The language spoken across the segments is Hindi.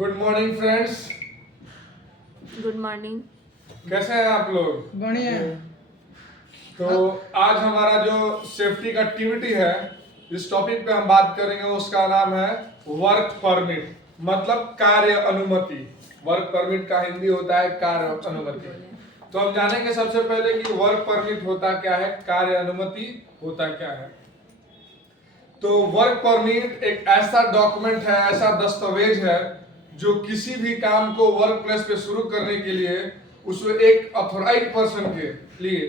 Good morning friends. Good morning. कैसे हैं आप लोग? बढ़िया। तो आज हमारा जो सेफ्टी का एक्टिविटी है, इस टॉपिक पे हम बात करेंगे, उसका नाम है वर्क परमिट, मतलब कार्य अनुमति। वर्क परमिट का हिंदी होता है कार्य अनुमति। तो हम जानेंगे सबसे पहले कि वर्क परमिट होता क्या है, कार्य अनुमति होता क्या है। तो वर्क परमिट एक ऐसा डॉक्यूमेंट है, ऐसा दस्तावेज है जो किसी भी काम को वर्क प्लेस पे शुरू करने के लिए उसको एक अथॉराइज पर्सन के लिए,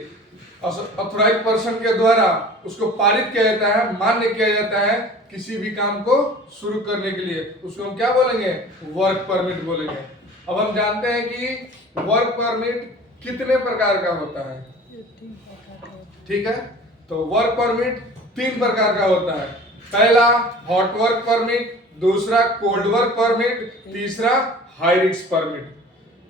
अथॉराइज पर्सन के द्वारा उसको पारित किया जाता है, मान्य किया जाता है किसी भी काम को शुरू करने के लिए। उसको हम क्या बोलेंगे? वर्क परमिट बोलेंगे। अब हम जानते हैं कि वर्क परमिट कितने प्रकार का होता है। ठीक है, तो वर्क परमिट 3 प्रकार का होता है। पहला हॉट वर्क परमिट, दूसरा कोल्ड वर्क परमिट, तीसरा हाई रिस्क परमिट।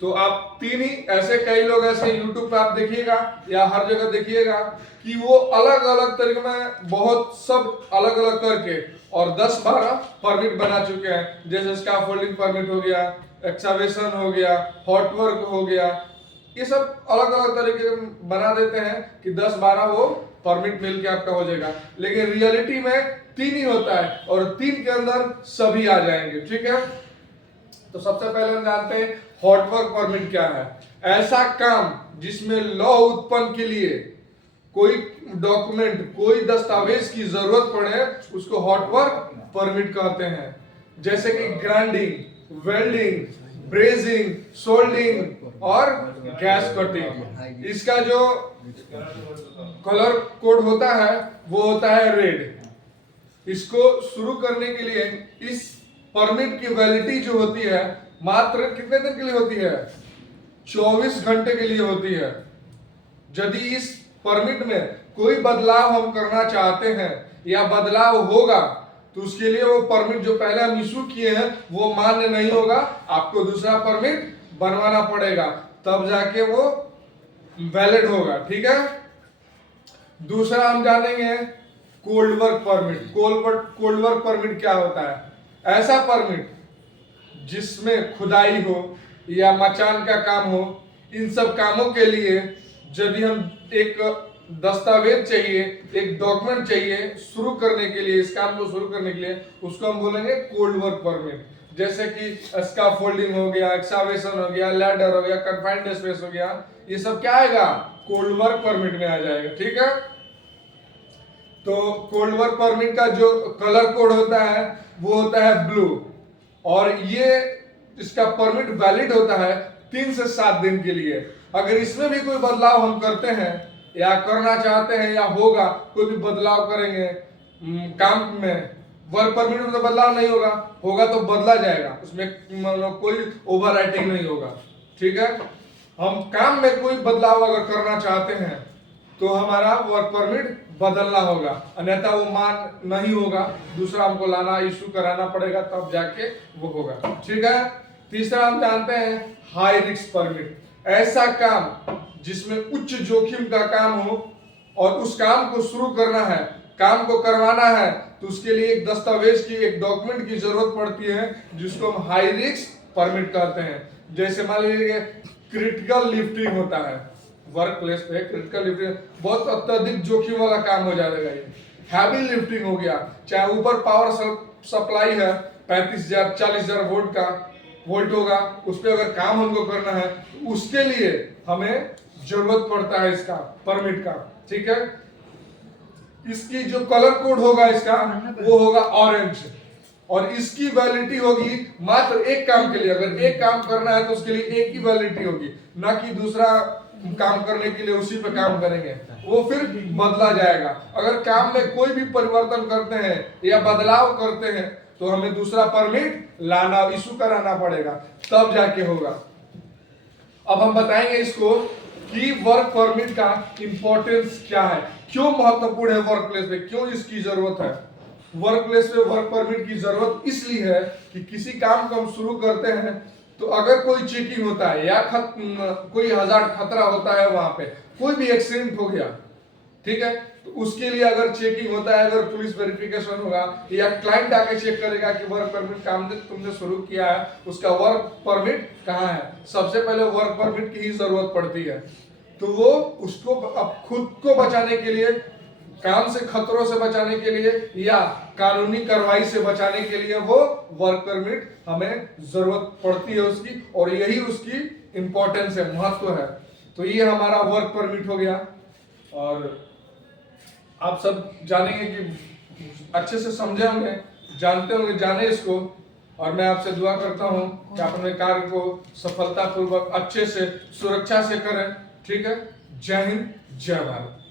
तो आप तीन ही ऐसे, कई लोग ऐसे यूट्यूब पे आप देखिएगा या हर जगह देखिएगा कि वो अलग अलग तरीके में बहुत सब अलग अलग करके और 10-12 परमिट बना चुके हैं। जैसे स्कैफोल्डिंग परमिट हो गया, एक्सकवेशन हो गया, हॉट वर्क हो गया, ये सब अलग अलग तरीके बना देते हैं कि 10-12 वो परमिट मिलके आपका हो जाएगा। लेकिन रियलिटी में 3 ही होता है और 3 के अंदर सभी आ जाएंगे। ठीक है, तो सबसे पहले हम जानते हैं हॉट वर्क परमिट क्या है। ऐसा काम जिसमें लॉ उत्पन्न के लिए कोई डॉक्यूमेंट, कोई दस्तावेज की जरूरत पड़े, उसको हॉट वर्क परमिट कहते हैं। जैसे कि ग्राइंडिंग, वेल्डिंग, ब्रेजिंग, सोल्डिंग और गैस कटिंग। इसका जो कलर कोड होता है वो होता है रेड। इसको शुरू करने के लिए इस परमिट की वैलिडिटी जो होती है मात्र कितने दिन के लिए होती है? 24 घंटे के लिए होती है। यदि इस परमिट में कोई बदलाव हम करना चाहते हैं या बदलाव होगा तो उसके लिए वो परमिट जो पहले हम इशू किए हैं वो मान्य नहीं होगा, आपको दूसरा परमिट बनवाना पड़ेगा, तब जाके वो वैलिड होगा। ठीक है, दूसरा हम जानेंगे cold work permit. Cold work permit क्या होता है? ऐसा परमिट जिसमें खुदाई हो या मचान का काम हो, इन सब कामों के लिए यदि हम एक दस्तावेज चाहिए, एक डॉक्यूमेंट चाहिए शुरू करने के लिए, इस काम को शुरू करने के लिए, उसको हम बोलेंगे कोल्ड वर्क परमिट। जैसे कि स्कैफोल्डिंग हो गया, एक्सकवेशन हो गया, लैडर हो गया, कन्फाइंड स्पेस हो गया, ये सब क्या आएगा? कोल्ड वर्क परमिट में आ जाएगा। ठीक है, तो कोल्ड वर्क परमिट का जो कलर कोड होता है वो होता है ब्लू, और ये इसका परमिट वैलिड होता है 3 से 7 दिन के लिए। अगर इसमें भी कोई बदलाव हम करते हैं या करना चाहते हैं या होगा कोई भी बदलाव करेंगे काम में, वर्क परमिट में तो बदलाव नहीं होगा, होगा तो बदला जाएगा, उसमें कोई ओवर राइटिंग नहीं होगा। ठीक है, हम काम में कोई बदलाव अगर करना चाहते हैं तो हमारा वर्क परमिट बदलना होगा, अन्यथा वो मान नहीं होगा, दूसरा हमको लाना, इशू कराना पड़ेगा, तब जाके वो होगा। ठीक है, तीसरा हम जानते हैं हाई रिस्क परमिट। ऐसा काम जिसमें उच्च जोखिम का काम हो और उस काम को शुरू करना है, काम को करवाना है, तो उसके लिए एक दस्तावेज की, एक डॉक्यूमेंट की जरूरत पड़ती है जिसको हम हाई रिस्क परमिट कहते हैं। जैसे मान लीजिए क्रिटिकल लिफ्टिंग होता है, वर्क प्लेस पे क्रिटिकल लिफ्टिंग बहुत अत्यधिक जोखिम वाला काम हो जाएगा। ये हैवी लिफ्टिंग हो गया, चाहे ऊपर पावर सप्लाई है 35,000 40,000 वोल्ट होगा, उस पर अगर काम हमको करना है उसके लिए हमें जरूरत पड़ता है इसका परमिट का। ठीक है, इसकी जो कलर कोड होगा इसका वो होगा ऑरेंज, और इसकी वैलिडिटी होगी मात्र एक काम के लिए। अगर एक काम करना है तो उसके लिए एक ही वैलिडिटी होगी, ना कि दूसरा काम करने के लिए उसी पे काम करेंगे, वो फिर बदला जाएगा। अगर काम में कोई भी परिवर्तन करते हैं या बदलाव करते हैं तो हमें दूसरा परमिट लाना, इशू कराना पड़ेगा, तब जाके होगा। अब हम बताएंगे इसको कि वर्क परमिट का इंपॉर्टेंस क्या है, क्यों महत्वपूर्ण है वर्क प्लेस पे, क्यों इसकी जरूरत है। वर्क प्लेस पे वर्क परमिट की जरूरत इसलिए है कि किसी काम को हम शुरू करते हैं तो अगर कोई चेकिंग होता है या कोई हज़ार्ड खतरा होता है, वहां पे कोई भी एक्सीडेंट हो गया, ठीक है, तो उसके लिए अगर चेकिंग होता है, अगर पुलिस वेरिफिकेशन होगा या क्लाइंट आके चेक करेगा कि वर्क परमिट काम तुमने शुरू किया है, उसका वर्क परमिट कहाँ है, सबसे पहले वर्क परमिट की ही जरूरत पड़ती है। तो वो उसको अब खुद को बचाने के लिए, काम से खतरों से बचाने के लिए या कानूनी कार्रवाई से बचाने के लिए वो वर्क परमिट हमें जरूरत पड़ती है उसकी, और यही उसकी इंपॉर्टेंस है, महत्व है। तो ये हमारा वर्क परमिट हो गया। और आप सब जानेंगे कि अच्छे से समझे होंगे, जानते होंगे, जाने इसको। और मैं आपसे दुआ करता हूं कि आप अपने कार्य को सफलतापूर्वक अच्छे से सुरक्षा से करें। ठीक है, जय हिंद, जय भारत।